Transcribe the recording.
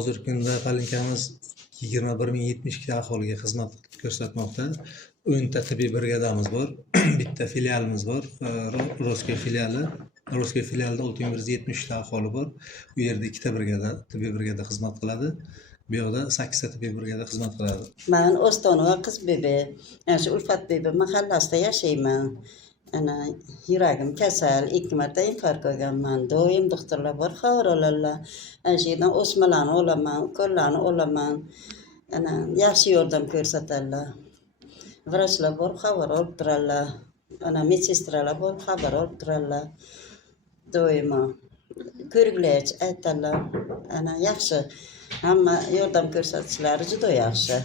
hozirgi kunda Palinkamiz 21.072 aholiga xizmat ko'rsatmoqda. 10 ta tibbiy brigadamiz bor. Bitta filialimiz bor. Roskiy filiali. Roskiy filialida 6170 ta aholi bor. Bu yerda 2 ta brigada, tibbiy brigada xizmat qiladi. Bu yoqda 8 ta tibbiy brigada xizmat qiladi. Men Ostonova Qizbebe, shu Ulfat bebe mahallasida yashayman. Ana yuragim kasal, 2 marta infarkt olganman. Doim doktorlar bor, xabar oladilar. Ana shu yerdan o'smalarni olaman, ukollarni olaman. Ana yaxshi yordam ko'rsatadilar. Vrachlar bor, xabar olib turadilar. Ana medsestralar bor, xabar olib turadilar. Doimo ko'riklar aytadilar. Ana yaxshi. Hamma yordam ko'rsatishlari juda yaxshi.